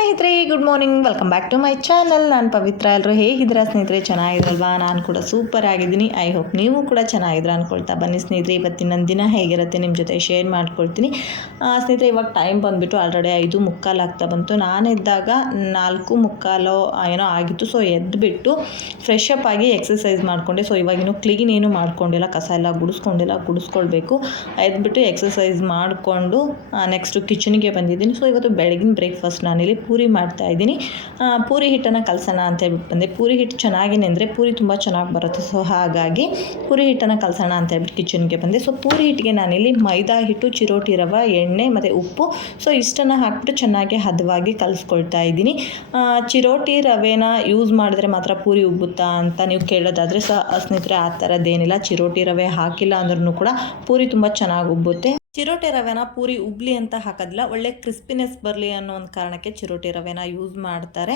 ಸ್ನೇಹಿತರೆ good morning welcome back to my channel ನಾನು ಪವಿತ್ರ. ಎಲ್ಲರೂ ಹೇಗಿದ್ದೀರಾ ಸ್ನೇಹಿತರೆ? ಚೆನ್ನಾಗಿದ್ರಲ್ವಾ ನಾನು ಕೂಡ ಸೂಪರ್ ಆಗಿದ್ದೀನಿ. ಐ ಹೋಪ್ ನೀವು ಕೂಡ ಚೆನ್ನಾಗಿದ್ರ ಅಂದ್ಕೊಳ್ತಾ ಬನ್ನಿ ಸ್ನೇಹಿತರೆ. ಇವತ್ತಿನ ದಿನ ಹೇಗಿರುತ್ತೆ ನಿಮ್ಮ ಜೊತೆ ಶೇರ್ ಮಾಡ್ಕೊಳ್ತೀನಿ. ಸ್ನೇಹಿತರೆ, ಇವಾಗ ಟೈಮ್ ಬಂದುಬಿಟ್ಟು ಆಲ್ರೆಡಿ ಐದು ಮುಕ್ಕಾಲು ಆಗ್ತಾ ಬಂತು. ನಾನಿದ್ದಾಗ ನಾಲ್ಕು ಮುಕ್ಕಾಲು ಏನೋ ಆಗಿತ್ತು. ಸೊ ಎದ್ದುಬಿಟ್ಟು ಫ್ರೆಶ್ ಅಪ್ ಆಗಿ ಎಕ್ಸಸೈಸ್ ಮಾಡಿಕೊಂಡೆ. ಸೊ ಇವಾಗಿನೂ ಕ್ಲೀನ್ ಏನು ಮಾಡ್ಕೊಂಡಿಲ್ಲ. ಕಸ ಎಲ್ಲ ಗುಡಿಸ್ಕೊಂಡಿಲ್ಲ. ಗುಡಿಸ್ಕೊಳ್ಬೇಕು. ಎದ್ಬಿಟ್ಟು ಎಕ್ಸಸೈಸ್ ಮಾಡಿಕೊಂಡು ನೆಕ್ಸ್ಟು ಕಿಚನ್ಗೆ ಬಂದಿದ್ದೀನಿ. ಸೊ ಇವತ್ತು ಬೆಳಗಿನ ಬ್ರೇಕ್ಫಾಸ್ಟ್ ನಾನಿಲ್ಲಿ ಪೂರಿ ಮಾಡ್ತಾ ಇದ್ದೀನಿ. ಪೂರಿ ಹಿಟ್ಟನ್ನು ಕಲಸೋಣ ಅಂತ ಹೇಳ್ಬಿಟ್ಟು ಬಂದೆ. ಪೂರಿ ಹಿಟ್ಟು ಚೆನ್ನಾಗಿ ನೆಂದರೆ ಪೂರಿ ತುಂಬ ಚೆನ್ನಾಗಿ ಬರುತ್ತೆ. ಸೊ ಹಾಗಾಗಿ ಪೂರಿ ಹಿಟ್ಟನ್ನು ಕಲಸೋಣ ಅಂತ ಹೇಳ್ಬಿಟ್ಟು ಕಿಚನ್ಗೆ ಬಂದೆ. ಸೊ ಪೂರಿ ಹಿಟ್ಟಿಗೆ ನಾನಿಲ್ಲಿ ಮೈದಾ ಹಿಟ್ಟು, ಚಿರೋಟಿ ರವೆ, ಎಣ್ಣೆ ಮತ್ತು ಉಪ್ಪು. ಸೊ ಇಷ್ಟನ್ನು ಹಾಕ್ಬಿಟ್ಟು ಚೆನ್ನಾಗಿ ಹದವಾಗಿ ಕಲಿಸ್ಕೊಳ್ತಾ ಇದ್ದೀನಿ. ಚಿರೋಟಿ ರವೆನ ಯೂಸ್ ಮಾಡಿದ್ರೆ ಮಾತ್ರ ಪೂರಿ ಉಬ್ಬುತ್ತಾ ಅಂತ ನೀವು ಕೇಳೋದಾದರೆ, ಸೊ ಸ್ನೇಹಿತರೆ, ಆ ಥರದ್ದೇನಿಲ್ಲ ಚಿರೋಟಿ ರವೆ ಹಾಕಿಲ್ಲ ಅಂದ್ರೂ ಕೂಡ ಪೂರಿ ತುಂಬ ಚೆನ್ನಾಗಿ ಉಬ್ಬುತ್ತೆ. ಚಿರೋಟಿ ರವೆನ ಪೂರಿ ಉಗ್ಲಿ ಅಂತ ಹಾಕೋದಿಲ್ಲ, ಒಳ್ಳೆ ಕ್ರಿಸ್ಪಿನೆಸ್ ಬರಲಿ ಅನ್ನೋ ಒಂದು ಕಾರಣಕ್ಕೆ ಚಿರೋಟಿ ರವೆನ ಯೂಸ್ ಮಾಡ್ತಾರೆ.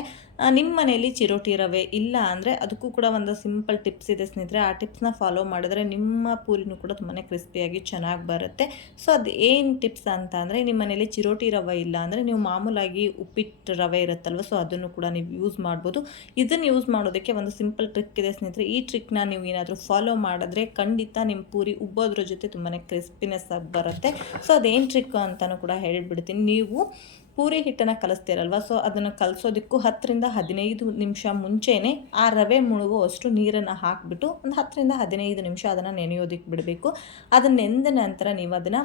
ನಿಮ್ಮ ಮನೆಯಲ್ಲಿ ಚಿರೋಟಿ ರವೆ ಇಲ್ಲ ಅಂದರೆ ಅದಕ್ಕೂ ಕೂಡ ಒಂದು ಸಿಂಪಲ್ ಟಿಪ್ಸ್ ಇದೆ ಸ್ನೇಹಿತರೆ. ಆ ಟಿಪ್ಸ್ನ ಫಾಲೋ ಮಾಡಿದ್ರೆ ನಿಮ್ಮ ಪೂರಿನೂ ಕೂಡ ತುಂಬಾ ಕ್ರಿಸ್ಪಿಯಾಗಿ ಚೆನ್ನಾಗಿ ಬರುತ್ತೆ. ಸೊ ಅದು ಏನು ಟಿಪ್ಸ್ ಅಂತ ಅಂದರೆ ನಿಮ್ಮ ಮನೇಲಿ ಚಿರೋಟಿ ರವೆ ಇಲ್ಲ ಅಂದರೆ ನೀವು ಮಾಮೂಲಾಗಿ ಉಪ್ಪಿಟ್ಟು ರವೆ ಇರುತ್ತಲ್ವ ಸೊ ಅದನ್ನು ಕೂಡ ನೀವು ಯೂಸ್ ಮಾಡ್ಬೋದು. ಇದನ್ನು ಯೂಸ್ ಮಾಡೋದಕ್ಕೆ ಒಂದು ಸಿಂಪಲ್ ಟ್ರಿಕ್ ಇದೆ ಸ್ನೇಹಿತರೆ. ಈ ಟ್ರಿಕ್ನ ನೀವು ಏನಾದರೂ ಫಾಲೋ ಮಾಡಿದ್ರೆ ಖಂಡಿತ ನಿಮ್ಮ ಪೂರಿ ಉಬ್ಬೋದ್ರ ಜೊತೆ ತುಂಬಾ ಕ್ರಿಸ್ಪಿನೆಸ್ ಆಗಿ ಬರುತ್ತೆ. ಸೊ ಅದೇನು ಟ್ರಿಕ್ ಅಂತಲೂ ಕೂಡ ಹೇಳಿಬಿಡ್ತೀನಿ. ನೀವು ಪೂರಿ ಹಿಟ್ಟನ್ನು ಕಲಿಸ್ತೀರಲ್ವ? ಸೊ ಅದನ್ನು ಕಲಿಸೋದಕ್ಕೂ ಹತ್ತರಿಂದ ಹದಿನೈದು ನಿಮಿಷ ಮುಂಚೆನೇ ಆ ರವೆ ಮುಳುಗುವಷ್ಟು ನೀರನ್ನು ಹಾಕಿಬಿಟ್ಟು ಒಂದು ಹತ್ತರಿಂದ ಹದಿನೈದು ನಿಮಿಷ ಅದನ್ನು ನೆನೆಯೋದಕ್ಕೆ ಬಿಡಬೇಕು. ಅದನ್ನು ನೆಂದ ನಂತರ ನೀವು ಅದನ್ನು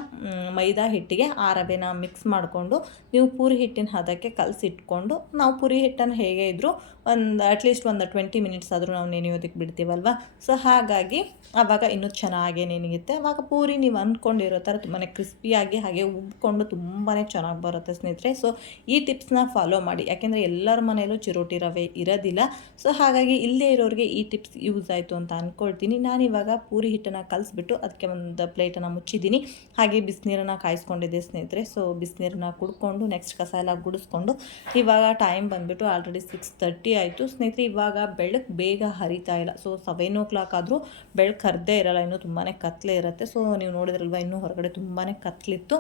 ಮೈದಾ ಹಿಟ್ಟಿಗೆ ಆ ರವೆನ ಮಿಕ್ಸ್ ಮಾಡಿಕೊಂಡು ನೀವು ಪೂರಿ ಹಿಟ್ಟಿನ ಹದಕ್ಕೆ ಕಲಸಿಟ್ಕೊಂಡು, ನಾವು ಪೂರಿ ಹಿಟ್ಟನ್ನು ಹೇಗೆ ಇದ್ದರೂ ಒಂದು ಅಟ್ಲೀಸ್ಟ್ ಒಂದು ಟ್ವೆಂಟಿ ಮಿನಿಟ್ಸ್ ಆದರೂ ನಾವು ನೆನೆಯೋದಕ್ಕೆ ಬಿಡ್ತೀವಲ್ವ? ಸೊ ಹಾಗಾಗಿ ಆವಾಗ ಇನ್ನೂ ಚೆನ್ನಾಗೇ ನೆನೆಯುತ್ತೆ. ಆವಾಗ ಪೂರಿ ನೀವು ಅಂದ್ಕೊಂಡಿರೋ ಥರ ತುಂಬಾ ಕ್ರಿಸ್ಪಿಯಾಗಿ ಹಾಗೆ ಉಬ್ಕೊಂಡು ತುಂಬಾ ಚೆನ್ನಾಗಿ ಬರುತ್ತೆ ಸ್ನೇಹಿತರೆ. ಸೊ ಈ ಟಿಪ್ಸ್ನ ಫಾಲೋ ಮಾಡಿ. ಯಾಕೆಂದರೆ ಎಲ್ಲರ ಮನೆಯಲ್ಲೂ ಚಿರೋಟಿ ರವೆ ಇರೋದಿಲ್ಲ. ಸೊ ಹಾಗಾಗಿ ಇಲ್ಲೇ ಇರೋರಿಗೆ ಈ ಟಿಪ್ಸ್ ಯೂಸ್ ಆಯಿತು ಅಂತ ಅಂದ್ಕೊಳ್ತೀನಿ ನಾನಿವಾಗ ಪೂರಿ ಹಿಟ್ಟನ್ನು ಕಲಿಸ್ಬಿಟ್ಟು ಅದಕ್ಕೆ ಒಂದು ಪ್ಲೇಟನ್ನು ಮುಚ್ಚಿದ್ದೀನಿ. ಹಾಗೆ ಬಿಸಿನೀರನ್ನು ಕಾಯಿಸ್ಕೊಂಡಿದ್ದೆ ಸ್ನೇಹಿತರೆ. ಸೊ ಬಿಸಿನೀರನ್ನ ಕುಡ್ಕೊಂಡು ನೆಕ್ಸ್ಟ್ ಕಸ ಎಲ್ಲ ಗುಡಿಸ್ಕೊಂಡು ಇವಾಗ ಟೈಮ್ ಬಂದುಬಿಟ್ಟು ಆಲ್ರೆಡಿ ಸಿಕ್ಸ್ ತರ್ಟಿ ಆಯಿತು. ಸ್ನೇಹಿತರೆ, ಇವಾಗ ಬೆಳಕು ಬೇಗ ಹರಿತಾ ಇಲ್ಲ. ಸೊ ಸೆವೆನ್ ಓ ಕ್ಲಾಕ್ ಆದರೂ ಬೆಳಕು ಹರಿದೇ ಇರಲ್ಲ. ಇನ್ನೂ ತುಂಬಾ ಕತ್ತಲೆ ಇರುತ್ತೆ. ಸೊ ನೀವು ನೋಡಿದ್ರಲ್ವ, ಇನ್ನೂ ಹೊರಗಡೆ ತುಂಬಾ ಕತ್ಲಿತ್ತು.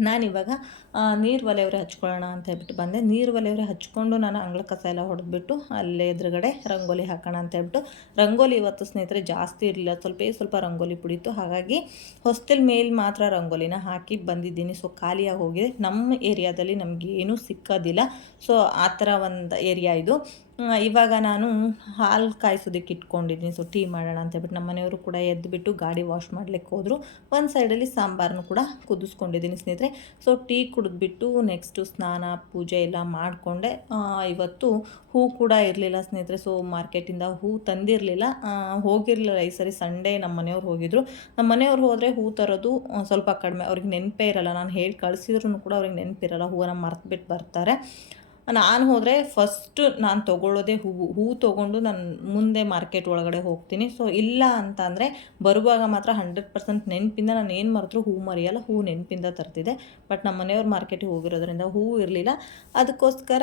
ನಾನಿವಾಗ ನೀರು ಒಲೆಯವರೆ ಹಚ್ಕೊಳ್ಳೋಣ ಅಂತ ಹೇಳ್ಬಿಟ್ಟು ಬಂದೆ. ನೀರು ಒಲೆಯವರೆ ಹಚ್ಕೊಂಡು ನಾನು ಅಂಗಳ ಕಸ ಎಲ್ಲ ಹೊಡೆದ್ಬಿಟ್ಟು ಅಲ್ಲೇ ಎದುರುಗಡೆ ರಂಗೋಲಿ ಹಾಕೋಣ ಅಂತ ಹೇಳ್ಬಿಟ್ಟು, ರಂಗೋಲಿ ಇವತ್ತು ಸ್ನೇಹಿತರೆ ಜಾಸ್ತಿ ಇರಲಿಲ್ಲ. ಸ್ವಲ್ಪ ಸ್ವಲ್ಪ ರಂಗೋಲಿ ಪುಡಿತು. ಹಾಗಾಗಿ ಹೊಸ್ತಿಲ್ ಮೇಲೆ ಮಾತ್ರ ರಂಗೋಲಿನ ಹಾಕಿ ಬಂದಿದ್ದೀನಿ. ಸೊ, ಖಾಲಿಯಾಗಿ ಹೋಗಿದೆ. ನಮ್ಮ ಏರಿಯಾದಲ್ಲಿ ನಮಗೆ ಏನೂ ಸಿಕ್ಕೋದಿಲ್ಲ. ಸೊ, ಆ ಥರ ಒಂದು ಏರಿಯಾ ಇದು. ಇವಾಗ ನಾನು ಹಾಲು ಕಾಯಿಸೋದಕ್ಕೆ ಇಟ್ಕೊಂಡಿದ್ದೀನಿ. ಸೊ ಟೀ ಮಾಡೋಣ ಅಂತ ಹೇಳ್ಬಿಟ್ಟು ನಮ್ಮ ಮನೆಯವರು ಕೂಡ ಎದ್ದುಬಿಟ್ಟು ಗಾಡಿ ವಾಶ್ ಮಾಡಲಿಕ್ಕೆ ಹೋದರು. ಒಂದು ಸೈಡಲ್ಲಿ ಸಾಂಬಾರನ್ನು ಕೂಡ ಕುದಿಸ್ಕೊಂಡಿದ್ದೀನಿ ಸ್ನೇಹಿತರೆ. ಸೊ ಟೀ ಕುಡಿದ್ಬಿಟ್ಟು ನೆಕ್ಸ್ಟು ಸ್ನಾನ, ಪೂಜೆ ಎಲ್ಲ ಮಾಡಿಕೊಂಡೆ. ಇವತ್ತು ಹೂ ಕೂಡ ಇರಲಿಲ್ಲ ಸ್ನೇಹಿತರೆ. ಸೊ ಮಾರ್ಕೆಟಿಂದ ಹೂ ತಂದಿರಲಿಲ್ಲ. ಹೋಗಿರಲಿಲ್ಲ. ಈ ಸರಿ ಸಂಡೇ ನಮ್ಮ ಮನೆಯವ್ರು ಹೋಗಿದ್ರು. ನಮ್ಮ ಮನೆಯವ್ರು ಹೋದರೆ ಹೂ ತರೋದು ಸ್ವಲ್ಪ ಕಡಿಮೆ. ಅವ್ರಿಗೆ ನೆನಪೇ ಇರಲ್ಲ. ನಾನು ಹೇಳಿ ಕಳಿಸಿದ್ರು ಕೂಡ ಅವ್ರಿಗೆ ನೆನಪಿರಲ್ಲ. ಹೂವನ್ನು ಮರ್ತು ಬಿಟ್ಟು ಬರ್ತಾರೆ. ನಾನು ಹೋದರೆ ಫಸ್ಟ್ ನಾನು ತೊಗೊಳ್ಳೋದೇ ಹೂವು. ಹೂವು ತೊಗೊಂಡು ನಾನು ಮುಂದೆ ಮಾರ್ಕೆಟ್ ಒಳಗಡೆ ಹೋಗ್ತೀನಿ. ಸೊ ಇಲ್ಲ ಅಂತ ಅಂದರೆ ಬರುವಾಗ ಮಾತ್ರ ಹಂಡ್ರೆಡ್ ಪರ್ಸೆಂಟ್ ನೆನಪಿಂದ ನಾನು ಏನು ಮರೆತರೂ ಹೂ ಮರಿಯಲ್ಲ ಹೂ ನೆನಪಿಂದ ತರ್ತಿದ್ದೆ. ಬಟ್ ನಮ್ಮ ಮನೆಯವ್ರ ಮಾರ್ಕೆಟಿಗೆ ಹೋಗಿರೋದ್ರಿಂದ ಹೂವು ಇರಲಿಲ್ಲ. ಅದಕ್ಕೋಸ್ಕರ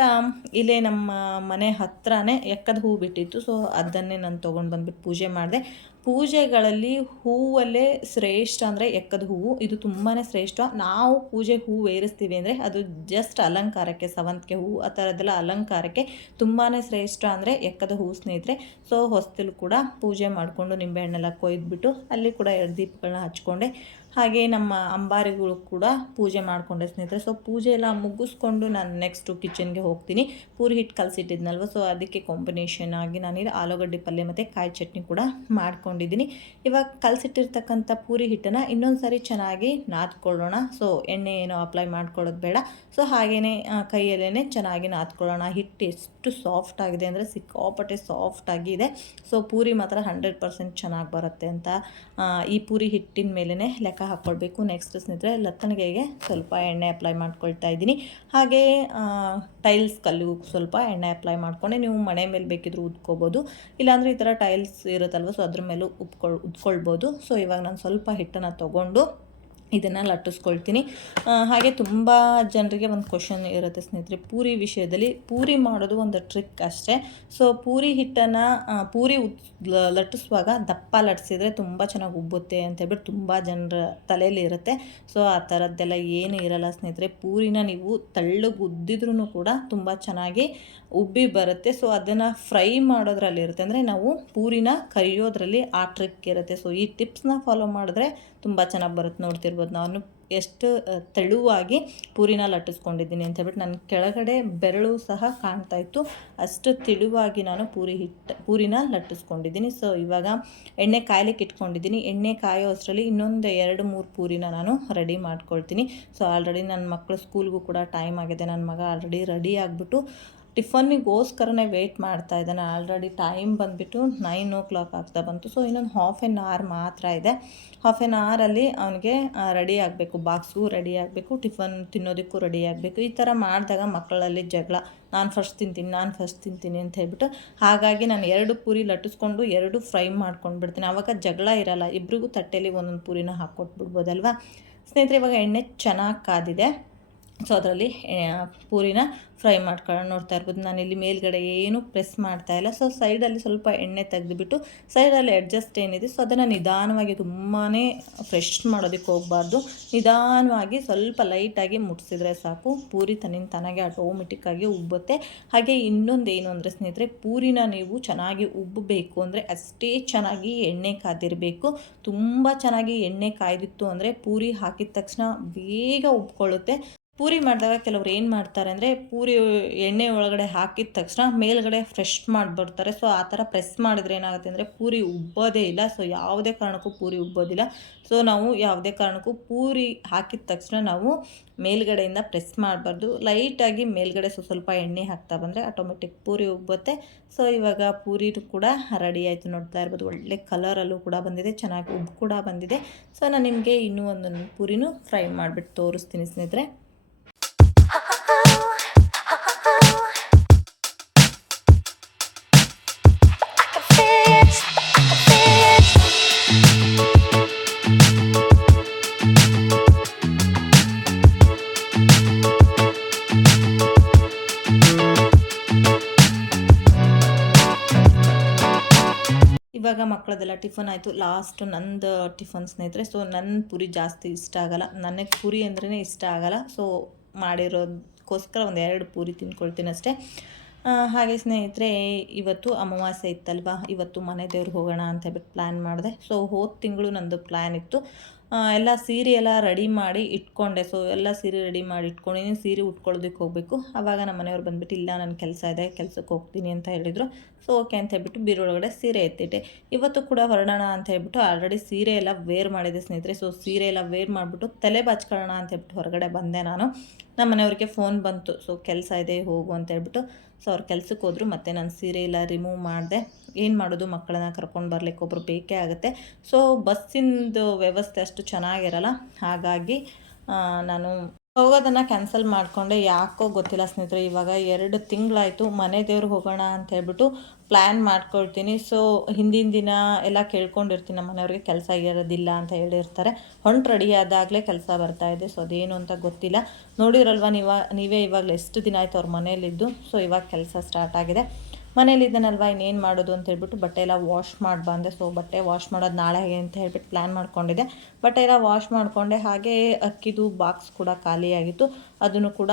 ಇಲ್ಲೇ ನಮ್ಮ ಮನೆ ಹತ್ರನೇ ಎಕ್ಕದ ಹೂ ಬಿಟ್ಟಿತ್ತು. ಸೊ ಅದನ್ನೇ ನಾನು ತೊಗೊಂಡು ಬಂದ್ಬಿಟ್ಟು ಪೂಜೆ ಮಾಡಿದೆ. ಪೂಜೆಗಳಲ್ಲಿ ಹೂವಲ್ಲೇ ಶ್ರೇಷ್ಠ ಅಂದರೆ ಎಕ್ಕದ ಹೂವು. ಇದು ತುಂಬಾ ಶ್ರೇಷ್ಠ. ನಾವು ಪೂಜೆ ಹೂವು ಏರಿಸ್ತೀವಿ ಅಂದರೆ ಅದು ಜಸ್ಟ್ ಅಲಂಕಾರಕ್ಕೆ, ಸವಂತಿಗೆ ಹೂವು, ಆ ಥರದ್ದೆಲ್ಲ ಅಲಂಕಾರಕ್ಕೆ ತುಂಬಾ ಶ್ರೇಷ್ಠ ಅಂದರೆ ಎಕ್ಕದ ಹೂವು ಸ್ನೇಹಿತರೆ. ಸೊ ಹೊಸ್ತಲು ಕೂಡ ಪೂಜೆ ಮಾಡಿಕೊಂಡು ನಿಂಬೆಹಣ್ಣೆಲ್ಲ ಕೊಯ್ದುಬಿಟ್ಟು ಅಲ್ಲಿ ಕೂಡ ಎರಡು ದೀಪಗಳನ್ನ ಹಚ್ಕೊಂಡೆ. ಹಾಗೆ ನಮ್ಮ ಅಂಬಾರಿಗಳು ಕೂಡ ಪೂಜೆ ಮಾಡಿಕೊಂಡೆ ಸ್ನೇಹಿತರೆ. ಸೊ ಪೂಜೆ ಎಲ್ಲ ಮುಗಿಸ್ಕೊಂಡು ನಾನು ನೆಕ್ಸ್ಟು ಕಿಚನ್ಗೆ ಹೋಗ್ತೀನಿ. ಪೂರಿ ಹಿಟ್ಟು ಕಲಸಿಟ್ಟಿದ್ನಲ್ವ ಸೊ ಅದಕ್ಕೆ ಕಾಂಬಿನೇಷನ್ ಆಗಿ ನಾನಿಲ್ಲಿ ಆಲೂಗಡ್ಡೆ ಪಲ್ಯ ಮತ್ತು ಕಾಯಿ ಚಟ್ನಿ ಕೂಡ ಮಾಡ್ಕೊಂಡಿದ್ದೀನಿ. ಇವಾಗ ಕಲಸಿಟ್ಟಿರ್ತಕ್ಕಂಥ ಪೂರಿ ಹಿಟ್ಟನ್ನು ಇನ್ನೊಂದು ಸಾರಿ ಚೆನ್ನಾಗಿ ನಾದ್ಕೊಳ್ಳೋಣ. ಸೊ ಎಣ್ಣೆ ಏನೋ ಅಪ್ಲೈ ಮಾಡ್ಕೊಳ್ಳೋದು ಬೇಡ. ಸೊ ಹಾಗೆಯೇ ಕೈಯಲ್ಲೇ ಚೆನ್ನಾಗಿ ನಾದ್ಕೊಳ್ಳೋಣ. ಹಿಟ್ಟು ಎಷ್ಟು ಸಾಫ್ಟ್ ಆಗಿದೆ ಅಂದರೆ ಸಿಕ್ಕಾಪಟ್ಟೆ ಸಾಫ್ಟ್ ಆಗಿದೆ ಸೊ ಪೂರಿ ಮಾತ್ರ ಹಂಡ್ರೆಡ್ ಪರ್ಸೆಂಟ್ ಚೆನ್ನಾಗಿ ಬರುತ್ತೆ ಅಂತ ಈ ಪೂರಿ ಹಿಟ್ಟಿನ ಮೇಲೇ ಲೆಕ್ಕ ಹಾಕ್ಕೊಳ್ಬೇಕು. ನೆಕ್ಸ್ಟ್ ಸ್ನೇಹಿತರೆ ಲತ್ತಣಿಗೆಗೆ ಸ್ವಲ್ಪ ಎಣ್ಣೆ ಅಪ್ಲೈ ಮಾಡ್ಕೊಳ್ತಾ ಇದ್ದೀನಿ. ಹಾಗೆ ಟೈಲ್ಸ್ ಕಲ್ಲು ಸ್ವಲ್ಪ ಎಣ್ಣೆ ಅಪ್ಲೈ ಮಾಡ್ಕೊಂಡೆ. ನೀವು ಮನೆ ಮೇಲೆ ಬೇಕಿದ್ರೂ ಉದ್ಕೋಬೋದು. ಇಲ್ಲಾಂದರೆ ಈ ಥರ ಟೈಲ್ಸ್ ಇರುತ್ತಲ್ವ ಸೊ ಅದ್ರ ಮೇಲೂ ಉಪ್ಕೊಳ್, ಉದ್ಕೊಳ್ಬೋದು. ಸೊ ಇವಾಗ ನಾನು ಸ್ವಲ್ಪ ಹಿಟ್ಟನ್ನು ತೊಗೊಂಡು ಇದನ್ನು ಲಟ್ಟಿಸ್ಕೊಳ್ತೀನಿ. ಹಾಗೆ ತುಂಬ ಜನರಿಗೆ ಒಂದು ಕ್ವಶನ್ ಇರುತ್ತೆ ಸ್ನೇಹಿತರೆ, ಪೂರಿ ವಿಷಯದಲ್ಲಿ. ಪೂರಿ ಮಾಡೋದು ಒಂದು ಟ್ರಿಕ್ ಅಷ್ಟೇ. ಸೊ ಪೂರಿ ಹಿಟ್ಟನ್ನು ಪೂರಿ ಲಟ್ಟಿಸುವಾಗ ದಪ್ಪ ಲಟ್ಟಿಸಿದ್ರೆ ತುಂಬ ಚೆನ್ನಾಗಿ ಉಬ್ಬುತ್ತೆ ಅಂತ ಹೇಳ್ಬಿಟ್ಟು ತುಂಬ ಜನರ ತಲೆಯಲ್ಲಿ ಇರುತ್ತೆ. ಸೊ ಆ ಥರದ್ದೆಲ್ಲ ಏನು ಇರಲ್ಲ ಸ್ನೇಹಿತರೆ. ಪೂರಿನ ನೀವು ತಳ್ಳಗೆ ಉದ್ದಿದ್ರೂ ಕೂಡ ತುಂಬ ಚೆನ್ನಾಗಿ ಉಬ್ಬಿ ಬರುತ್ತೆ. ಸೊ ಅದನ್ನು ಫ್ರೈ ಮಾಡೋದ್ರಲ್ಲಿ ಇರುತ್ತೆ ಅಂದರೆ ನಾವು ಪೂರಿನ ಕರಿಯೋದ್ರಲ್ಲಿ ಆ ಟ್ರಿಕ್ ಇರುತ್ತೆ ಸೊ ಈ ಟಿಪ್ಸ್ನ ಫಾಲೋ ಮಾಡಿದ್ರೆ ತುಂಬ ಚೆನ್ನಾಗಿ ಬರುತ್ತೆ ನೋಡ್ತಿರ್ಬೋದು ನಾನು. ಎಷ್ಟು ತೆಳುವಾಗಿ ಪೂರಿನ ಲಟ್ಟಿಸ್ಕೊಂಡಿದ್ದೀನಿ ಅಂತ ಹೇಳ್ಬಿಟ್ಟು ನನ್ನ ಕೆಳಗಡೆ ಬೆರಳು ಸಹ ಕಾಣ್ತಾ ಇತ್ತು. ಅಷ್ಟು ತೆಳುವಾಗಿ ನಾನು ಪೂರಿ ಹಿಟ್ಟು, ಪೂರಿನ ಲಟ್ಟಿಸ್ಕೊಂಡಿದ್ದೀನಿ. ಸೊ ಇವಾಗ ಎಣ್ಣೆ ಕಾಯ್ಲಿಕ್ಕೆ ಇಟ್ಕೊಂಡಿದ್ದೀನಿ. ಎಣ್ಣೆ ಕಾಯೋ ಅಷ್ಟರಲ್ಲಿ ಇನ್ನೊಂದು ಎರಡು, ಮೂರು ಪೂರಿನ ನಾನು ರೆಡಿ ಮಾಡ್ಕೊಳ್ತೀನಿ. ಸೊ ಆಲ್ರೆಡಿ ನನ್ನ ಮಕ್ಕಳು ಸ್ಕೂಲ್ಗೂ ಕೂಡ ಟೈಮ್ ಆಗಿದೆ. ನನ್ನ ಮಗ ಆಲ್ರೆಡಿ ರೆಡಿ ಆಗಿಬಿಟ್ಟು ಟಿಫನ್ನಿಗೋಸ್ಕರನೇ ವೆಯ್ಟ್ ಮಾಡ್ತಾ ಇದ್ದಾನೆ. ಆಲ್ರೆಡಿ ಟೈಮ್ ಬಂದುಬಿಟ್ಟು ನೈನ್ ಓ ಕ್ಲಾಕ್ ಆಗ್ತಾ ಬಂತು. ಸೊ ಇನ್ನೊಂದು ಹಾಫ್ ಆ್ಯನ್ ಅವರ್ ಮಾತ್ರ ಇದೆ. ಹಾಫ್ ಆ್ಯನ್ ಅವರಲ್ಲಿ ಅವನಿಗೆ ರೆಡಿ ಆಗಬೇಕು. ಬಾಕ್ಸ್ಗೂ ರೆಡಿ ಆಗಬೇಕು. ಟಿಫನ್ ತಿನ್ನೋದಕ್ಕೂ ರೆಡಿ ಆಗಬೇಕು. ಈ ಥರ ಮಾಡಿದಾಗ ಮಕ್ಕಳಲ್ಲಿ ಜಗಳ. ನಾನು ಫಸ್ಟ್ ತಿಂತೀನಿ, ನಾನು ಫಸ್ಟ್ ತಿಂತೀನಿ ಅಂತ ಹೇಳ್ಬಿಟ್ಟು, ಹಾಗಾಗಿ ನಾನು ಎರಡು ಪೂರಿ ಲಟ್ಟಿಸ್ಕೊಂಡು ಎರಡು ಫ್ರೈ ಮಾಡ್ಕೊಂಡು ಬಿಡ್ತೀನಿ ಆವಾಗ ಜಗಳ ಇರಲ್ಲ. ಇಬ್ರಿಗೂ ತಟ್ಟೆಯಲ್ಲಿ ಒಂದೊಂದು ಪೂರಿನ ಹಾಕ್ಕೊಟ್ಬಿಡ್ಬೋದಲ್ವಾ? ಸ್ನೇಹಿತರೆ, ಇವಾಗ ಎಣ್ಣೆ ಚೆನ್ನಾಗಿ ಕಾದಿದೆ. ಸೊ ಅದರಲ್ಲಿ ಪೂರಿನ ಫ್ರೈ ಮಾಡ್ಕೊಂಡು ನೋಡ್ತಾ ಇರ್ಬೋದು. ಇಲ್ಲಿ ಮೇಲ್ಗಡೆ ಏನು ಪ್ರೆಸ್ ಮಾಡ್ತಾ ಇಲ್ಲ. ಸೊ ಸೈಡಲ್ಲಿ ಸ್ವಲ್ಪ ಎಣ್ಣೆ ತೆಗೆದುಬಿಟ್ಟು ಸೈಡಲ್ಲಿ ಅಡ್ಜಸ್ಟ್ ಏನಿದೆ ಸೊ ಅದನ್ನು ನಿಧಾನವಾಗಿ ತುಂಬಾ ಫ್ರೆಶ್ ಮಾಡೋದಕ್ಕೆ ಹೋಗಬಾರ್ದು. ನಿಧಾನವಾಗಿ ಸ್ವಲ್ಪ ಲೈಟಾಗಿ ಮುಟ್ಸಿದ್ರೆ ಸಾಕು. ಪೂರಿ ತನ್ನಿಂದ ತನಗೆ ಆಟೋಮೆಟಿಕ್ಕಾಗಿ ಉಬ್ಬುತ್ತೆ. ಹಾಗೆ ಇನ್ನೊಂದು ಏನು ಅಂದರೆ ಸ್ನೇಹಿತರೆ, ಪೂರಿನ ನೀವು ಚೆನ್ನಾಗಿ ಉಬ್ಬಬೇಕು ಅಂದರೆ ಅಷ್ಟೇ ಚೆನ್ನಾಗಿ ಎಣ್ಣೆ ಕಾದಿರಬೇಕು. ತುಂಬ ಚೆನ್ನಾಗಿ ಎಣ್ಣೆ ಕಾಯ್ದಿತ್ತು ಅಂದರೆ ಪೂರಿ ಹಾಕಿದ ತಕ್ಷಣ ಬೇಗ ಉಬ್ಕೊಳ್ಳುತ್ತೆ. ಪೂರಿ ಮಾಡಿದಾಗ ಕೆಲವ್ರು ಏನು ಮಾಡ್ತಾರೆ ಅಂದರೆ ಪೂರಿ ಎಣ್ಣೆ ಒಳಗಡೆ ಹಾಕಿದ ತಕ್ಷಣ ಮೇಲ್ಗಡೆ ಫ್ರೆಶ್ ಮಾಡಿಬಿಡ್ತಾರೆ. ಸೊ ಆ ಥರ ಪ್ರೆಸ್ ಮಾಡಿದ್ರೆ ಏನಾಗುತ್ತೆ ಅಂದರೆ ಪೂರಿ ಉಬ್ಬೋದೇ ಇಲ್ಲ. ಸೊ ಯಾವುದೇ ಕಾರಣಕ್ಕೂ ಪೂರಿ ಉಬ್ಬೋದಿಲ್ಲ. ಸೊ ನಾವು ಯಾವುದೇ ಕಾರಣಕ್ಕೂ ಪೂರಿ ಹಾಕಿದ ತಕ್ಷಣ ನಾವು ಮೇಲ್ಗಡೆಯಿಂದ ಪ್ರೆಸ್ ಮಾಡಬಾರ್ದು. ಲೈಟಾಗಿ ಮೇಲ್ಗಡೆ ಸ್ವಲ್ಪ ಸ್ವಲ್ಪ ಎಣ್ಣೆ ಹಾಕ್ತಾ ಬಂದರೆ ಆಟೋಮೆಟಿಕ್ ಪೂರಿ ಉಬ್ಬುತ್ತೆ. ಸೊ ಇವಾಗ ಪೂರಿ ಕೂಡ ರೆಡಿ ಆಯಿತು ನೋಡ್ತಾ ಇರ್ಬೋದು. ಒಳ್ಳೆ ಕಲರಲ್ಲೂ ಕೂಡ ಬಂದಿದೆ. ಚೆನ್ನಾಗಿ ಉಬ್ಬು ಕೂಡ ಬಂದಿದೆ. ಸೊ ನಾನು ನಿಮಗೆ ಇನ್ನೂ ಒಂದೊಂದು ಪೂರಿನೂ ಫ್ರೈ ಮಾಡಿಬಿಟ್ಟು ತೋರಿಸ್ತೀನಿ ಸ್ನೇಹಿತರೆ. ಮಕ್ಕಳದೆಲ್ಲ ಟಿಫನ್ ಆಯಿತು. ಲಾಸ್ಟ್ ನಂದು ಟಿಫನ್ ಸ್ನೇಹಿತರೆ ಸೊ ನನ್ನ ಪುರಿ ಜಾಸ್ತಿ ಇಷ್ಟ ಆಗಲ್ಲ. ನನಗೆ ಪುರಿ ಅಂದ್ರೇ ಇಷ್ಟ ಆಗಲ್ಲ. ಸೊ ಮಾಡಿರೋದಕ್ಕೋಸ್ಕರ ಒಂದು ಎರಡು ಪೂರಿ ತಿನ್ಕೊಳ್ತೀನಿ ಅಷ್ಟೇ. ಹಾಗೆ ಸ್ನೇಹಿತರೆ, ಇವತ್ತು ಅಮಾವಾಸ್ಯೆ ಇತ್ತಲ್ವಾ? ಇವತ್ತು ಮನೆ ದೇವ್ರಿಗೆ ಹೋಗೋಣ ಅಂತ ಹೇಳ್ಬಿಟ್ಟು ಪ್ಲ್ಯಾನ್ ಮಾಡಿದೆ. ಸೊ ಹೋದ ತಿಂಗಳು ನಂದು ಪ್ಲ್ಯಾನ್ ಇತ್ತು. ಎಲ್ಲ ಸೀರೆ ಎಲ್ಲ ರೆಡಿ ಮಾಡಿ ಇಟ್ಕೊಂಡೆ. ಸೊ ಎಲ್ಲ ಸೀರೆ ರೆಡಿ ಮಾಡಿ ಇಟ್ಕೊಂಡಿನಿ ಸೀರೆ ಉಟ್ಕೊಳ್ಳೋದಕ್ಕೆ ಹೋಗಬೇಕು. ಆವಾಗ ನಮ್ಮ ಮನೆಯವ್ರು ಬಂದುಬಿಟ್ಟು, ಇಲ್ಲ ನನ್ನ ಕೆಲಸ ಇದೆ, ಕೆಲಸಕ್ಕೆ ಹೋಗ್ತೀನಿ ಅಂತ ಹೇಳಿದರು. ಸೊ ಓಕೆ ಅಂತ ಹೇಳ್ಬಿಟ್ಟು ಬೀರೊಳಗಡೆ ಸೀರೆ ಎತ್ತಿಟ್ಟೆ. ಇವತ್ತು ಕೂಡ ಹೊರಡೋಣ ಅಂತ ಹೇಳ್ಬಿಟ್ಟು ಆಲ್ರೆಡಿ ಸೀರೆ ಎಲ್ಲ ವೇರ್ ಮಾಡಿದೆ ಸ್ನೇಹಿತರೆ. ಸೊ ಸೀರೆ ಎಲ್ಲ ವೇರ್ ಮಾಡಿಬಿಟ್ಟು ತಲೆ ಬಾಚ್ಕೊಳ್ಳೋಣ ಅಂತ ಹೇಳ್ಬಿಟ್ಟು ಹೊರಗಡೆ ಬಂದೆ ನಾನು. ನಮ್ಮ ಮನೆಯವ್ರಿಗೆ ಫೋನ್ ಬಂತು. ಸೊ ಕೆಲಸ ಇದೆ, ಹೋಗು ಅಂತ ಹೇಳ್ಬಿಟ್ಟು ಸೊ ಅವ್ರು ಕೆಲ್ಸಕ್ಕೆ ಹೋದ್ರು. ಮತ್ತು ನಾನು ಸೀರೆ ಎಲ್ಲ ರಿಮೂವ್ ಮಾಡಿದೆ. ಏನು ಮಾಡೋದು? ಮಕ್ಕಳನ್ನ ಕರ್ಕೊಂಡು ಬರ್ಲಿಕ್ಕೆ ಒಬ್ಬರು ಬೇಕೇ ಆಗುತ್ತೆ. ಸೊ ಬಸ್ಸಿಂದು ವ್ಯವಸ್ಥೆ ಅಷ್ಟು ಚೆನ್ನಾಗಿರಲ್ಲ. ಹಾಗಾಗಿ ನಾನು ಹೋಗೋದನ್ನು ಕ್ಯಾನ್ಸಲ್ ಮಾಡಿಕೊಂಡೆ. ಯಾಕೋ ಗೊತ್ತಿಲ್ಲ ಸ್ನೇಹಿತರೆ, ಇವಾಗ ಎರಡು ತಿಂಗಳಾಯಿತು ಮನೆ ದೇವ್ರಿಗೆ ಹೋಗೋಣ ಅಂತ ಹೇಳ್ಬಿಟ್ಟು ಪ್ಲ್ಯಾನ್ ಮಾಡ್ಕೊಳ್ತೀನಿ. ಸೊ ಹಿಂದಿನ ದಿನ ಎಲ್ಲ ಕೇಳ್ಕೊಂಡಿರ್ತೀನಿ ನಮ್ಮ ಮನೆಯವ್ರಿಗೆ, ಕೆಲಸ ಇರೋದಿಲ್ಲ ಅಂತ ಹೇಳಿರ್ತಾರೆ. ಹೊಂಟು ರೆಡಿ ಆದಾಗಲೇ ಕೆಲಸ ಬರ್ತಾ ಇದೆ. ಸೊ ಅದೇನು ಅಂತ ಗೊತ್ತಿಲ್ಲ. ನೋಡಿರಲ್ವ ನೀವ, ನೀವೇ ಇವಾಗ ಎಷ್ಟು ದಿನ ಆಯಿತು ಅವ್ರ ಮನೇಲಿದ್ದು ಸೊ ಇವಾಗ ಕೆಲಸ ಸ್ಟಾರ್ಟ್ ಆಗಿದೆ. ಮನೇಲಿದ್ದಾನಲ್ವ ಇನ್ನೇನು ಮಾಡೋದು ಅಂತ ಹೇಳ್ಬಿಟ್ಟು ಬಟ್ಟೆ ಎಲ್ಲ ವಾಶ್ ಮಾಡಿ ಬಂದೆ. ಸೊ ಬಟ್ಟೆ ವಾಶ್ ಮಾಡೋದು ನಾಳೆ ಅಂತ ಹೇಳ್ಬಿಟ್ಟು ಪ್ಲ್ಯಾನ್ ಮಾಡ್ಕೊಂಡಿದ್ದೆ. ಬಟ್ಟೆ ಎಲ್ಲ ವಾಶ್ ಮಾಡಿಕೊಂಡೆ, ಹಾಗೆ ಅಕ್ಕಿದು ಬಾಕ್ಸ್ ಕೂಡ ಖಾಲಿಯಾಗಿತ್ತು ಅದನ್ನು ಕೂಡ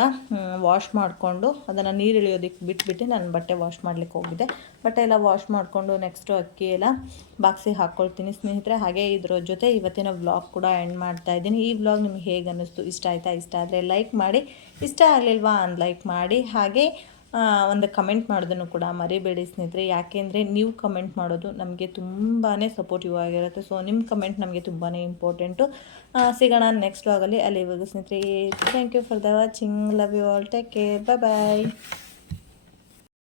ವಾಶ್ ಮಾಡಿಕೊಂಡು, ಅದನ್ನು ನೀರು ಇಳಿಯೋದಕ್ಕೆ ಬಿಟ್ಬಿಟ್ಟು ನಾನು ಬಟ್ಟೆ ವಾಶ್ ಮಾಡ್ಲಿಕ್ಕೆ ಹೋಗಿದ್ದೆ. ಬಟ್ಟೆ ಎಲ್ಲ ವಾಶ್ ಮಾಡಿಕೊಂಡು ನೆಕ್ಸ್ಟು ಅಕ್ಕಿ ಎಲ್ಲ ಬಾಕ್ಸಿಗೆ ಹಾಕ್ಕೊಳ್ತೀನಿ ಸ್ನೇಹಿತರೆ. ಹಾಗೆ ಇದ್ರ ಜೊತೆ ಇವತ್ತಿನ ವ್ಲಾಗ್ ಕೂಡ ಎಂಡ್ ಮಾಡ್ತಾ ಇದ್ದೀನಿ. ಈ ವ್ಲಾಗ್ ನಿಮ್ಗೆ ಹೇಗೆ ಅನ್ನಿಸ್ತು, ಇಷ್ಟ ಆಯಿತಾ, ಇಷ್ಟ ಆದರೆ ಲೈಕ್ ಮಾಡಿ. ಇಷ್ಟ ಆಗಲಿಲ್ವಾ ಅನ್ಲೈಕ್ ಮಾಡಿ. ಹಾಗೆ ಒಂದು ಕಮೆಂಟ್ ಮಾಡೋದನ್ನು ಕೂಡ ಮರಿಬೇಡಿ ಸ್ನೇಹಿತರೆ. ಯಾಕೆಂದರೆ ನೀವು ಕಮೆಂಟ್ ಮಾಡೋದು ನಮಗೆ ತುಂಬಾ ಸಪೋರ್ಟಿವ್ ಆಗಿರುತ್ತೆ. ಸೊ ನಿಮ್ಮ ಕಮೆಂಟ್ ನಮಗೆ ತುಂಬಾ ಇಂಪಾರ್ಟೆಂಟು ಸಿಗೋಣ ನೆಕ್ಸ್ಟ್ ವ್ಲಾಗಲ್ಲಿ ಅಲ್ಲಿವರೆಗೂ ಸ್ನೇಹಿತರೆ thank you for the watching love you all take care bye bye